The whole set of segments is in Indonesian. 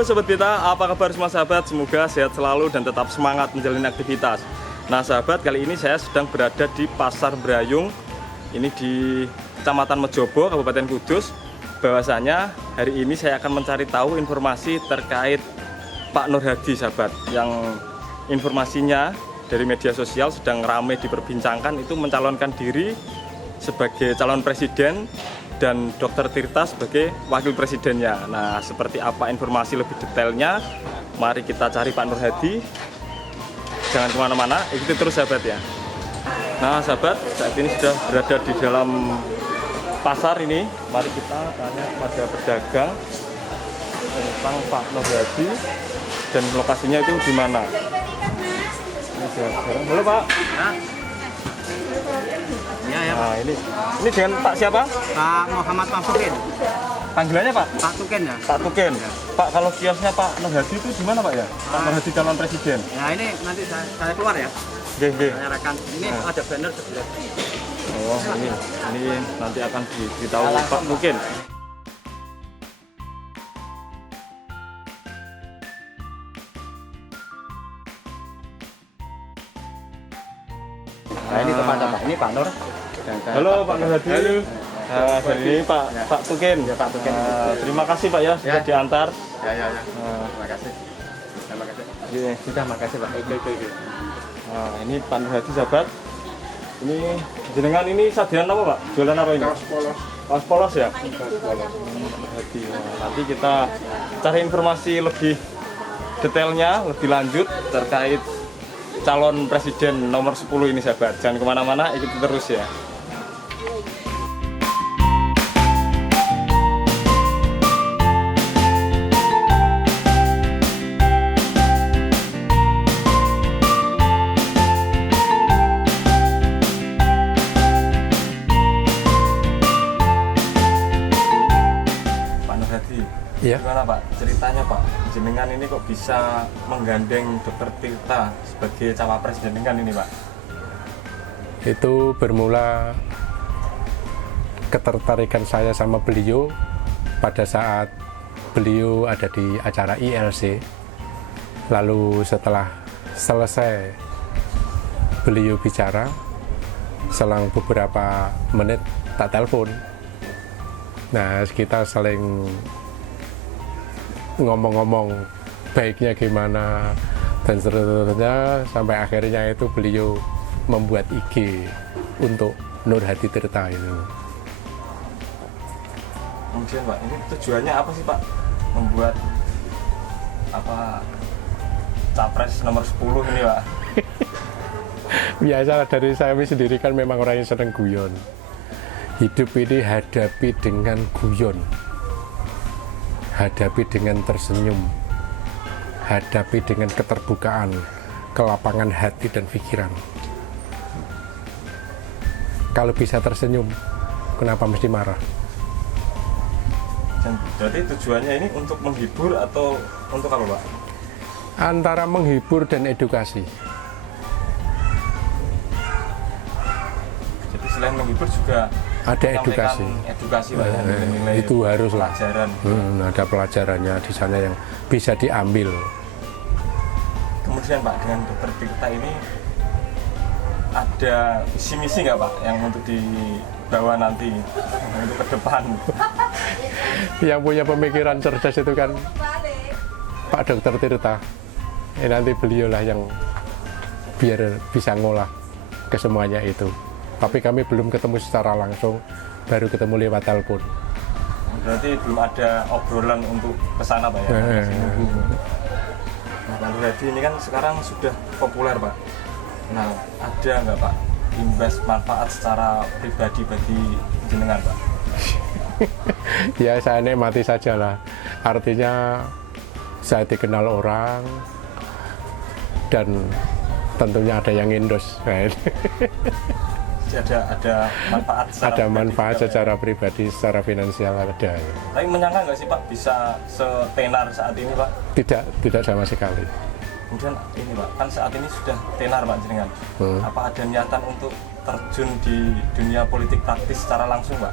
Halo Sobat Beta, apa kabar semua sahabat? Semoga sehat selalu dan tetap semangat menjalani aktivitas. Nah sahabat, kali ini saya sedang berada di Pasar Brayung. Ini di Kecamatan Mejobo, Kabupaten Kudus. Bahwasanya hari ini saya akan mencari tahu informasi terkait Pak Nur Hadi sahabat. Yang informasinya dari media sosial sedang ramai diperbincangkan itu mencalonkan diri sebagai calon presiden dan Dr. Tirta sebagai wakil presidennya. Nah, seperti apa informasi lebih detailnya? Mari kita cari Pak Nur Hadi. Jangan kemana-mana, ikuti terus sahabat ya. Nah sahabat, saat ini sudah berada di dalam pasar ini. Mari kita tanya pada pedagang tentang Pak Nur Hadi dan lokasinya itu di mana. Halo Pak. Ya. Nah, ini dengan Pak siapa? Pak Muhammad Tuken. Panggilannya Pak? Pak Tuken ya. Pak Tuken. Ya. Pak, kalau kiosnya Pak Nur Hadi itu di mana Pak ya? Pak Nur Hadi calon presiden. Ya ini nanti saya keluar ya. Oke. Saya rekan. Ini ada banner sebelah. Oh, ini nanti akan diberitahu Pak mungkin. Nah ini tempatnya Pak. Ini Pak Nur. Halo Pak Nur Hadi. Ini Pak Tuken. Ya Pak Tuken. Terima kasih Pak ya sudah diantar. Ya. Terima kasih. Terima kasih. Iya. Sudah makasih Pak. Oke. Nah, ini Pak Nur Hadi sahabat. Ini jenengan ini sajian apa Pak? Jualan apa ini? Kaos polos ya? Kaos polos. Hadi. Nah, nanti kita cari informasi lebih detailnya, lebih lanjut terkait calon presiden nomor 10 ini sahabat. Jangan kemana-mana, ikuti terus ya. Ya. Gimana Pak ceritanya Pak? Jenengan ini kok bisa menggandeng Dr. Tirta sebagai cawapres jenengan ini Pak? Itu bermula ketertarikan saya sama beliau pada saat beliau ada di acara ILC. Lalu setelah selesai beliau bicara, selang beberapa menit tak telepon. Nah, kita saling ngomong-ngomong baiknya gimana dan seterusnya sampai akhirnya itu beliau membuat IG untuk Nur Hadi Tirta itu. Kemudian Pak, ini tujuannya apa sih Pak? Membuat apa capres nomor 10 ini Pak? Biasa dari saya sendiri kan memang orang yang seneng guyon. Hidup ini hadapi dengan guyon. Hadapi dengan tersenyum, hadapi dengan keterbukaan, kelapangan hati dan pikiran. Kalau bisa tersenyum, kenapa mesti marah? Jadi tujuannya ini untuk menghibur atau untuk apa Pak? Antara menghibur dan edukasi. Jadi selain menghibur juga Ada edukasi. Edukasi Pak ya, nilai itu haruslah. Pelajaran. Ada pelajarannya di sana yang bisa diambil. Kemudian Pak, dengan Dr. Tirta ini ada visi misi nggak Pak yang untuk dibawa nanti untuk ke depan? Yang punya pemikiran cerdas itu kan Pak Dr. Tirta. Nanti beliaulah yang biar bisa ngolah kesemuanya itu. Tapi kami belum ketemu secara langsung, baru ketemu lewat telepon. Berarti belum ada obrolan untuk kesana Pak ya? Nah, Pak Nur Hadi ini kan sekarang sudah populer Pak. Nah, ada nggak Pak imbas manfaat secara pribadi bagi jenengan Pak? Ya saya nikmati saja lah. Artinya saya dikenal orang dan tentunya ada yang endorse. Jadi ada manfaat secara Ada manfaat pribadi secara pribadi, secara finansial ada. Tapi menyangka nggak sih Pak bisa setenar saat ini Pak? Tidak sama sekali. Kemudian ini Pak, kan saat ini sudah tenar Pak jenengan. Apa ada niatan untuk terjun di dunia politik praktis secara langsung, Pak?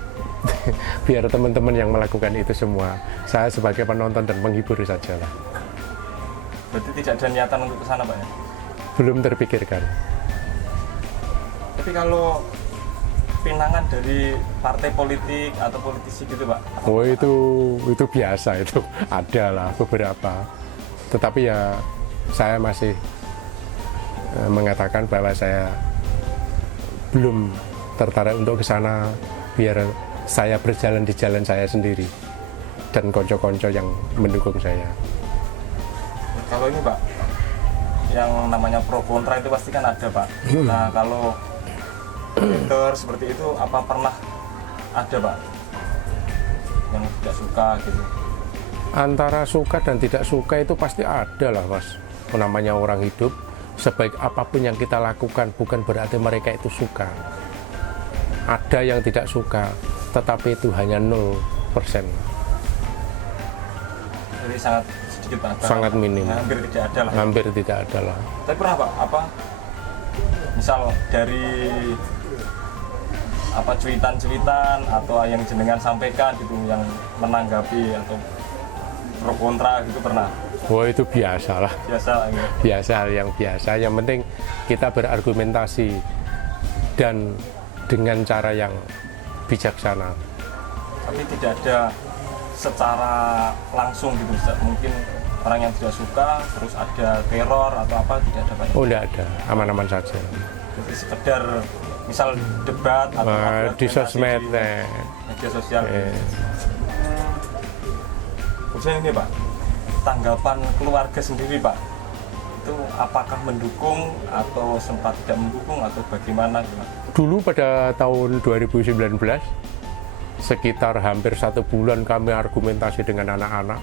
Biar teman-teman yang melakukan itu semua, saya sebagai penonton dan penghibur saja lah. Berarti tidak ada niatan untuk ke sana, Pak ya? Belum terpikirkan. Tapi kalau pinangan dari partai politik atau politisi gitu, Pak? Oh itu biasa, itu ada lah beberapa. Tetapi ya saya masih mengatakan bahwa saya belum tertarik untuk ke sana, biar saya berjalan di jalan saya sendiri dan konco-konco yang mendukung saya. Kalau ini, Pak, yang namanya pro kontra itu pasti kan ada, Pak. Nah, kalau hater seperti itu apa pernah ada, Pak, yang tidak suka gitu? Antara suka dan tidak suka itu pasti ada lah, Mas. Namanya orang hidup, sebaik apapun yang kita lakukan bukan berarti mereka itu suka. Ada yang tidak suka, tetapi itu hanya 0%. Jadi sangat sedikit, Pak. Sangat minim. Hampir tidak ada lah. Hampir tidak ada lah. Tapi pernah, Pak, apa misal dari apa cuitan-cuitan atau yang jenengan sampaikan gitu yang menanggapi atau pro kontra gitu pernah? Wah, itu biasa lah. Biasa lah gitu. Biasa, hal yang biasa. Yang penting kita berargumentasi dan dengan cara yang bijaksana. Tapi tidak ada secara langsung gitu, mungkin orang yang tidak suka terus ada teror atau apa, tidak ada, Pak? Oh, tidak ada, aman-aman saja. Jadi sekedar misal debat atau Di sosmed, media sosial. Khususnya ini, Pak, tanggapan keluarga sendiri, Pak, itu apakah mendukung atau sempat tidak mendukung atau bagaimana? Dulu pada tahun 2019, sekitar hampir 1 bulan kami argumentasi dengan anak-anak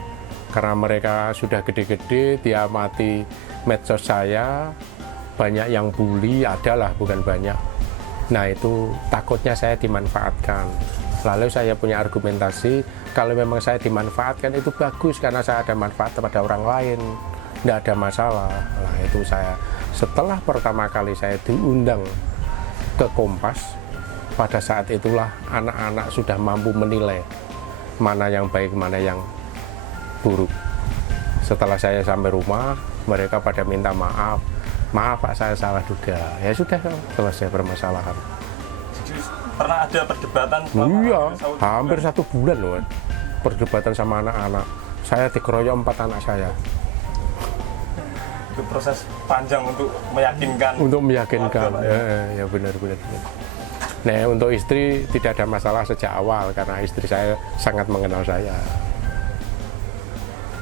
karena mereka sudah gede-gede, diamati medsos saya, banyak yang bully, adalah bukan banyak. Nah, itu takutnya saya dimanfaatkan. Lalu saya punya argumentasi, kalau memang saya dimanfaatkan itu bagus karena saya ada manfaat kepada orang lain, tidak ada masalah. Nah, itu saya setelah pertama kali saya diundang ke Kompas, pada saat itulah anak-anak sudah mampu menilai mana yang baik, mana yang buruk. Setelah saya sampai rumah, mereka pada minta maaf. Maaf, Pak, saya salah duga. Ya sudah, selesai permasalahan. Jadi pernah ada perdebatan? Iya, hampir 1 bulan loh, perdebatan sama anak-anak. Saya dikeroyok 4 anak saya. Itu proses panjang untuk meyakinkan. Untuk meyakinkan, keluarga, ya benar-benar. Nah, untuk istri tidak ada masalah sejak awal karena istri saya sangat mengenal saya.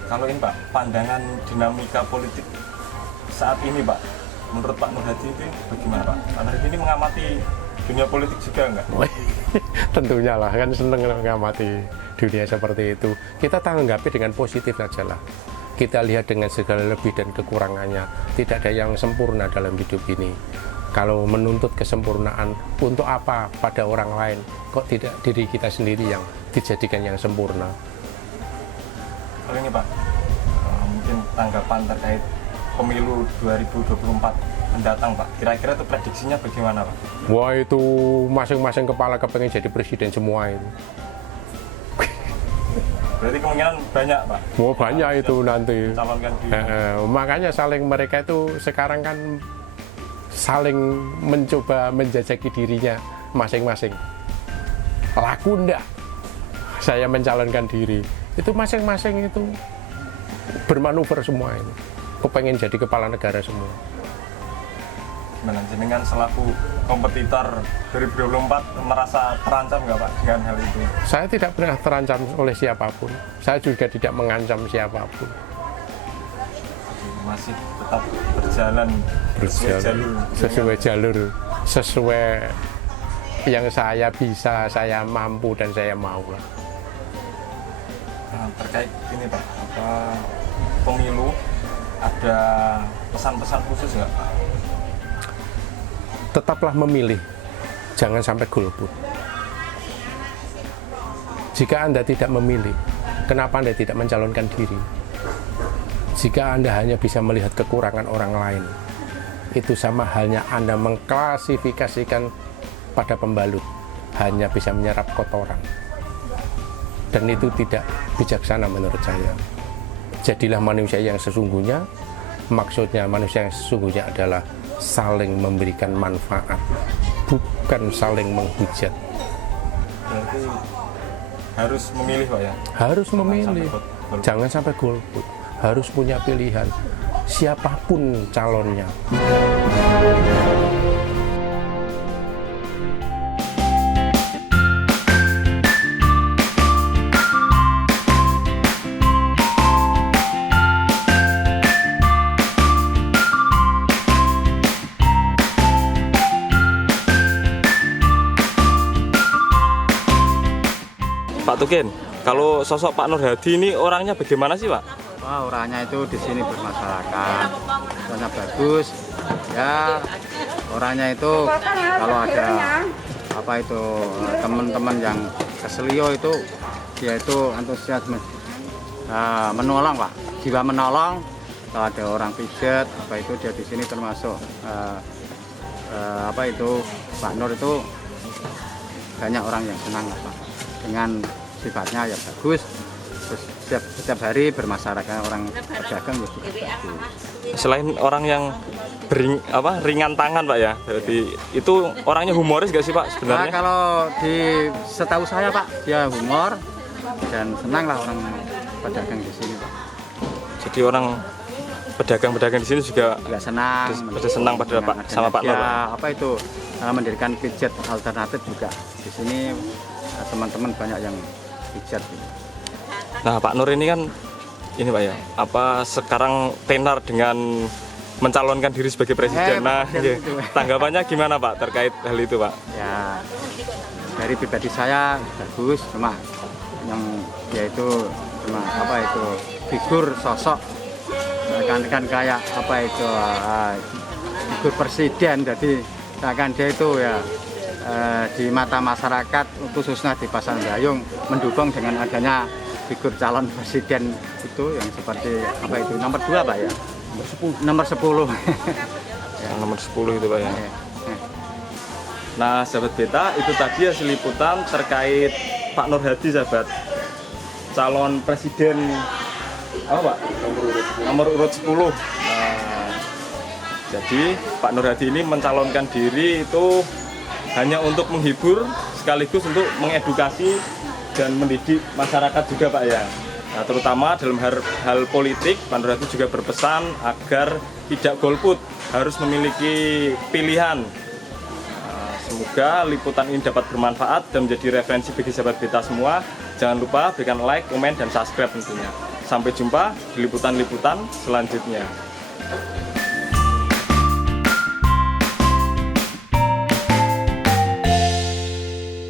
Kalau ini, Pak, pandangan dinamika politik saat ini, Pak, menurut Pak Nur Hadi itu bagaimana, Pak? Pak Nur Hadi ini mengamati dunia politik juga enggak? Tentunya lah, kan seneng mengamati dunia seperti itu. Kita tanggapi dengan positif saja lah. Kita lihat dengan segala lebih dan kekurangannya. Tidak ada yang sempurna dalam hidup ini. Kalau menuntut kesempurnaan, untuk apa pada orang lain? Kok tidak diri kita sendiri yang dijadikan yang sempurna? Kalau ini, Pak, mungkin tanggapan terkait pemilu 2024 mendatang, Pak. Kira-kira itu prediksinya bagaimana, Pak? Wah, itu masing-masing kepala kepengen jadi presiden semua itu. Berarti kemungkinan banyak, Pak? Wah, banyak itu nanti. Calonkan diri. Makanya saling mereka itu sekarang kan saling mencoba menjajaki dirinya masing-masing. Laku enggak saya mencalonkan diri? Itu masing-masing itu bermanuver semua ini. Kepengen jadi kepala negara semua. Gimana jenengan selaku kompetitor 2024 merasa terancam nggak, Pak, dengan hal itu? Saya tidak pernah terancam oleh siapapun. Saya juga tidak mengancam siapapun. Masih tetap berjalan sesuai jalur, sesuai yang saya bisa, saya mampu dan saya mau lah. Nah, terkait ini, Pak, apa pemilu ada pesan-pesan khusus nggak, Pak? Tetaplah memilih, jangan sampai golput. Jika Anda tidak memilih, kenapa Anda tidak mencalonkan diri? Jika Anda hanya bisa melihat kekurangan orang lain, itu sama halnya Anda mengklasifikasikan pada pembalut, hanya bisa menyerap kotoran. Dan itu tidak bijaksana menurut saya. Jadilah manusia yang sesungguhnya. Maksudnya manusia yang sesungguhnya adalah saling memberikan manfaat, bukan saling menghujat. Berarti harus memilih Pak ya? Harus memilih, jangan sampai golput. Harus punya pilihan, siapapun calonnya. Pak Tukin, kalau sosok Pak Nur Hadi ini orangnya bagaimana sih Pak? Wah, orangnya itu di sini bermasyarakat, orangnya bagus. Ya, orangnya itu kalau ada apa itu teman-teman yang keselio itu, dia itu antusiasme, menolong Pak, jiwa menolong. Kalau ada orang pijat, apa itu dia di sini termasuk apa itu Pak Nur itu banyak orang yang senang Pak dengan sifatnya ya bagus. Terus setiap hari bermasyarakat orang pedagang ya juga bagus. Selain orang yang ringan tangan Pak ya, berarti itu orangnya humoris gak sih Pak Nah, sebenarnya? kalau setahu saya Pak, dia humor dan senang lah orang pedagang di sini Pak. Jadi orang pedagang-pedagang di sini juga senang pada Pak sama Pak Nur. Ya, apa itu mendirikan pijat alternatif juga di sini, teman-teman banyak yang pijat. Nah Pak Nur ini kan ini Pak ya, apa sekarang tenar dengan mencalonkan diri sebagai presiden. Nah, itu. tanggapannya gimana Pak terkait hal itu Pak? Ya, dari pribadi saya bagus, cuma yang yaitu cuma apa itu figur sosok kan kayak apa itu figur presiden, jadi akan dia itu ya di mata masyarakat khususnya di Pasar Brayung mendukung dengan adanya figur calon presiden itu yang seperti apa itu nomor 2 Pak ya, nomor 10 Yang nomor 10 itu Pak ya. Nah sahabat beta, itu tadi hasil liputan terkait Pak Nur Hadi sahabat, calon presiden apa Pak? Nomor urut 10. Jadi Pak Nur Hadi ini mencalonkan diri itu hanya untuk menghibur sekaligus untuk mengedukasi dan mendidik masyarakat juga Pak ya. Nah, terutama dalam hal politik, Pak Nur Hadi juga berpesan agar tidak golput, harus memiliki pilihan. Semoga liputan ini dapat bermanfaat dan menjadi referensi bagi sahabat beta semua. Jangan lupa berikan like, komen, dan subscribe tentunya. Sampai jumpa di liputan-liputan selanjutnya.